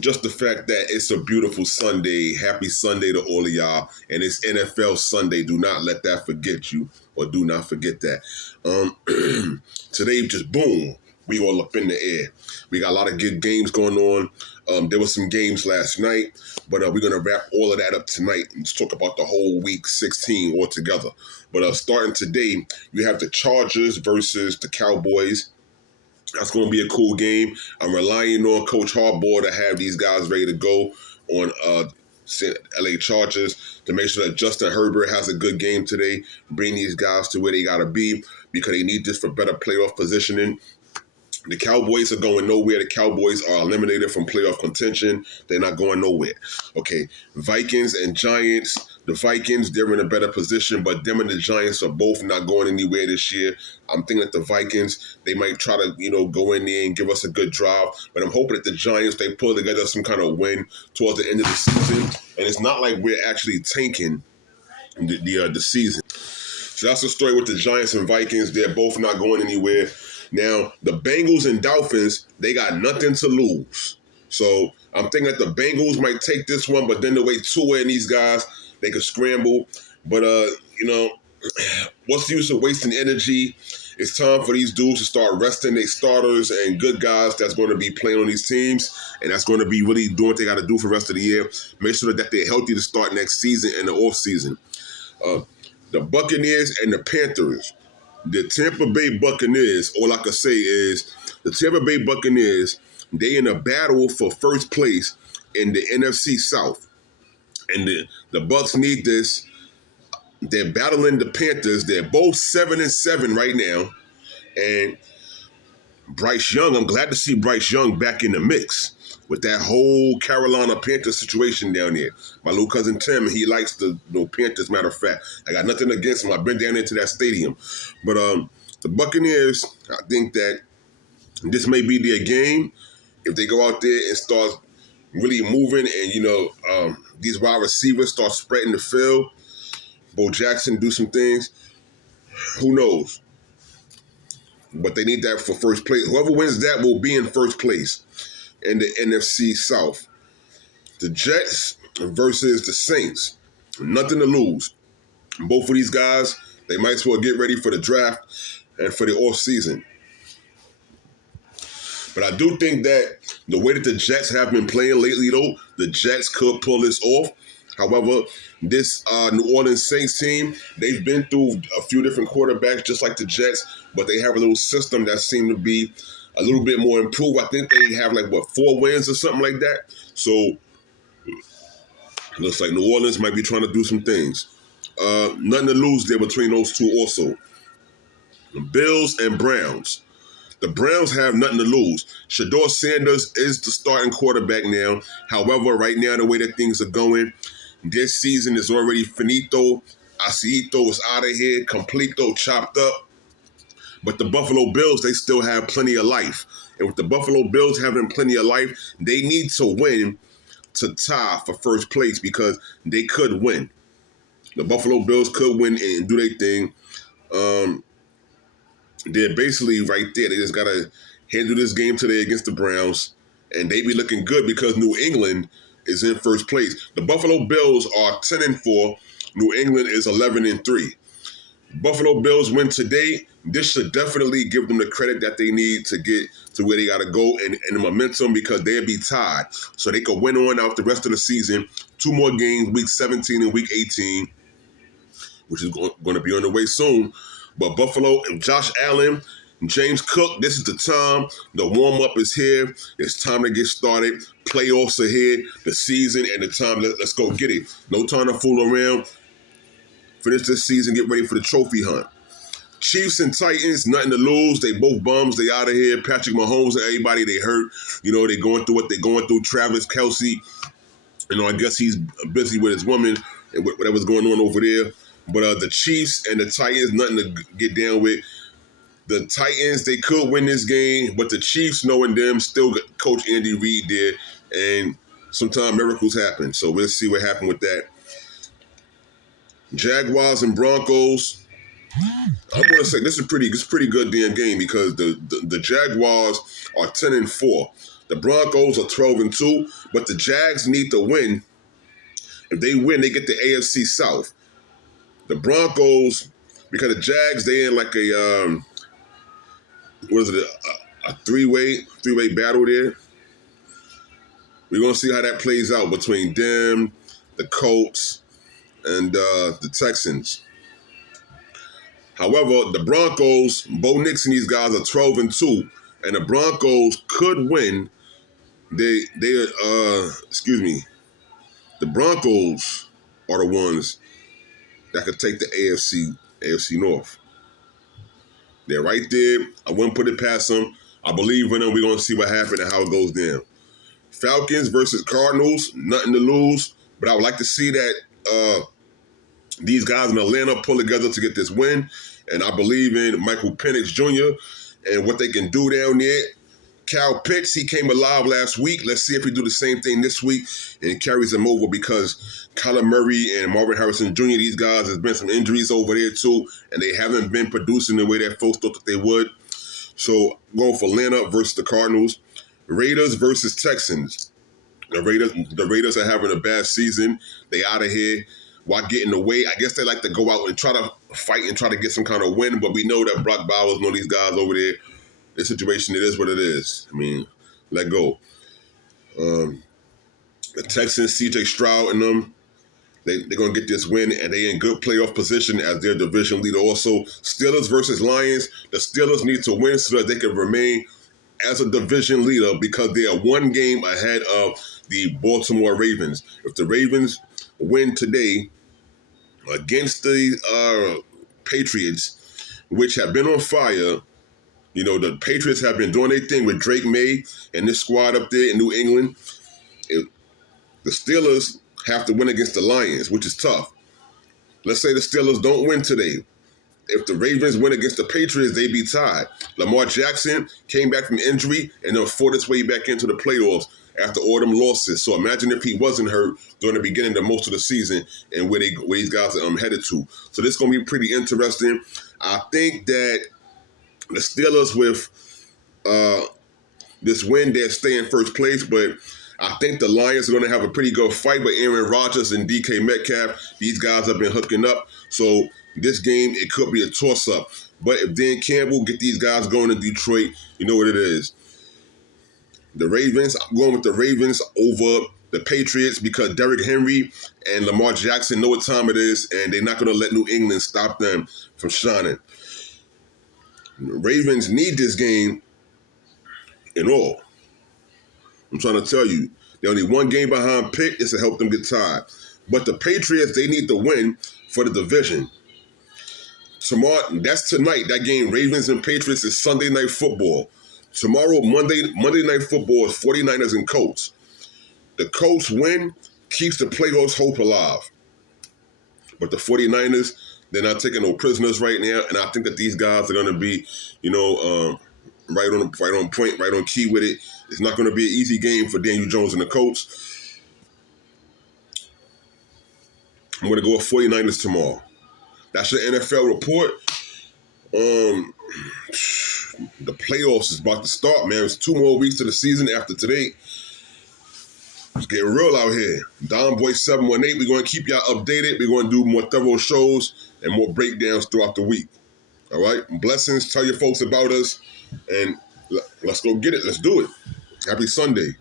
just the fact that it's a beautiful Sunday. Happy Sunday to all of y'all. And it's NFL Sunday. Do not let that forget you, or do not forget that. Today, just boom, we all up in the air. We got a lot of good games going on. There were some games last night, but we're going to wrap all of that up tonight and just talk about the whole week 16 altogether. But starting today, you have the Chargers versus the Cowboys. That's going to be a cool game. I'm relying on Coach Harbaugh to have these guys ready to go on LA Chargers to make sure that Justin Herbert has a good game today. Bring these guys to where they got to be because they need this for better playoff positioning. The Cowboys are going nowhere. The Cowboys are eliminated from playoff contention. They're not going nowhere. Okay, Vikings and Giants. The Vikings, they're in a better position, but them and the Giants are both not going anywhere this year. I'm thinking that the Vikings, they might try to, go in there and give us a good drive, but I'm hoping that the Giants, they pull together some kind of win towards the end of the season, and it's not like we're actually tanking the season. So that's the story with the Giants and Vikings. They're both not going anywhere. Now, the Bengals and Dolphins, they got nothing to lose. So I'm thinking that the Bengals might take this one, but then the way Tua and these guys, they could scramble. But, what's the use of wasting energy? It's time for these dudes to start resting their starters and good guys that's going to be playing on these teams, and that's going to be really doing what they got to do for the rest of the year. Make sure that they're healthy to start next season and the offseason. The Buccaneers and the Panthers. The Tampa Bay Buccaneers, all I can say is the Tampa Bay Buccaneers, they in a battle for first place in the NFC South. And the Bucs need this. They're battling the Panthers. They're both 7-7 right now. And Bryce Young, I'm glad to see Bryce Young back in the mix with that whole Carolina Panthers situation down there. My little cousin Tim, he likes the Panthers, matter of fact. I got nothing against him. I've been down into that stadium. But the Buccaneers, I think that this may be their game. If they go out there and start really moving and, these wide receivers start spreading the field, Bo Jackson do some things, who knows? But they need that for first place. Whoever wins that will be in first place in the NFC South. The Jets versus the Saints. Nothing to lose. Both of these guys, they might as well get ready for the draft and for the offseason. But I do think that the way that the Jets have been playing lately, though, the Jets could pull this off. However, this New Orleans Saints team, they've been through a few different quarterbacks just like the Jets, but they have a little system that seemed to be a little bit more improved. I think they have 4 wins or something like that. So looks like New Orleans might be trying to do some things. Nothing to lose there between those two also. The Bills and Browns. The Browns have nothing to lose. Shedeur Sanders is the starting quarterback now. However, right now, the way that things are going, this season is already finito. Aceito is out of here. Completo chopped up. But the Buffalo Bills, they still have plenty of life. And with the Buffalo Bills having plenty of life, they need to win to tie for first place because they could win. The Buffalo Bills could win and do their thing. They're basically right there. They just got to handle this game today against the Browns, and they be looking good because New England is in first place. The Buffalo Bills are 10-4. New England is 11-3. Buffalo Bills win today. This should definitely give them the credit that they need to get to where they got to go and the momentum because they'll be tied. So they could win on out the rest of the season. 2 more games, week 17 and week 18, which is going to be on the way soon. But Buffalo and Josh Allen, James Cook, this is the time. The warm-up is here. It's time to get started. Playoffs are here. The season and the time. Let's go get it. No time to fool around. Finish this season. Get ready for the trophy hunt. Chiefs and Titans, nothing to lose. They both bums. They out of here. Patrick Mahomes and everybody, they hurt. They going through what they're going through. Travis Kelce, I guess he's busy with his woman and whatever's going on over there. But the Chiefs and the Titans, nothing to get down with. The Titans, they could win this game, but the Chiefs, knowing them, still got Coach Andy Reid there, and sometimes miracles happen. So we'll see what happened with that. Jaguars and Broncos. I'm going to say this is pretty good damn game because the Jaguars are 10-4. The Broncos are 12-2, but the Jags need to win. If they win, they get the AFC South. The Broncos, because the Jags, they in like a a three-way battle there. We're gonna see how that plays out between them, the Colts, and the Texans. However, the Broncos, Bo Nix and these guys are 12-2, and the Broncos could win. The Broncos are the ones that could take the AFC North. They're right there. I wouldn't put it past them. I believe in them. We're gonna see what happens and how it goes down. Falcons versus Cardinals, nothing to lose, but I would like to see that these guys in Atlanta pull together to get this win, and I believe in Michael Penix Jr. and what they can do down there. Kyle Pitts, he came alive last week. Let's see if he do the same thing this week and carries them over, because Kyler Murray and Marvin Harrison Jr., these guys, there's been some injuries over there too, and they haven't been producing the way that folks thought that they would. So going for Atlanta versus the Cardinals. Raiders versus Texans. The Raiders are having a bad season. They out of here. While getting away, I guess they like to go out and try to fight and try to get some kind of win, but we know that Brock Bowers, one of these guys over there, the situation, it is what it is. I mean, let go. The Texans, C.J. Stroud and them, they're going to get this win, and they in good playoff position as their division leader also. Steelers versus Lions. The Steelers need to win so that they can remain as a division leader, because they are one game ahead of the Baltimore Ravens. If the Ravens win today against the Patriots, which have been on fire, you know, the Patriots have been doing their thing with Drake May and this squad up there in New England. The Steelers have to win against the Lions, which is tough. Let's say the Steelers don't win today. If the Ravens win against the Patriots, they be tied. Lamar Jackson came back from injury and then fought his way back into the playoffs after all them losses. So imagine if he wasn't hurt during the beginning of most of the season and where these guys are headed to. So this is going to be pretty interesting. I think that the Steelers, with this win, they're staying first place, but I think the Lions are going to have a pretty good fight with Aaron Rodgers and DK Metcalf. These guys have been hooking up. So this game, it could be a toss-up. But if Dan Campbell get these guys going in Detroit, you know what it is. The Ravens, I'm going with the Ravens over the Patriots, because Derrick Henry and Lamar Jackson know what time it is, and they're not going to let New England stop them from shining. The Ravens need this game in all. I'm trying to tell you, they're only one game behind Pitt. It's to help them get tied. But the Patriots, they need to win for the division. Tomorrow, that's tonight. That game, Ravens and Patriots, is Sunday Night Football. Tomorrow, Monday Night Football is 49ers and Colts. The Colts win, keeps the playoffs hope alive. But the 49ers, they're not taking no prisoners right now, and I think that these guys are going to be, right on point, right on key with it. It's not going to be an easy game for Daniel Jones and the Colts. I'm going to go with 49ers tomorrow. That's your NFL report. The playoffs is about to start, man. It's 2 more weeks to the season after today. It's getting real out here. Don Boy 718, we're going to keep y'all updated. We're going to do more thorough shows and more breakdowns throughout the week. All right? Blessings. Tell your folks about us, and let's go get it. Let's do it. Happy Sunday.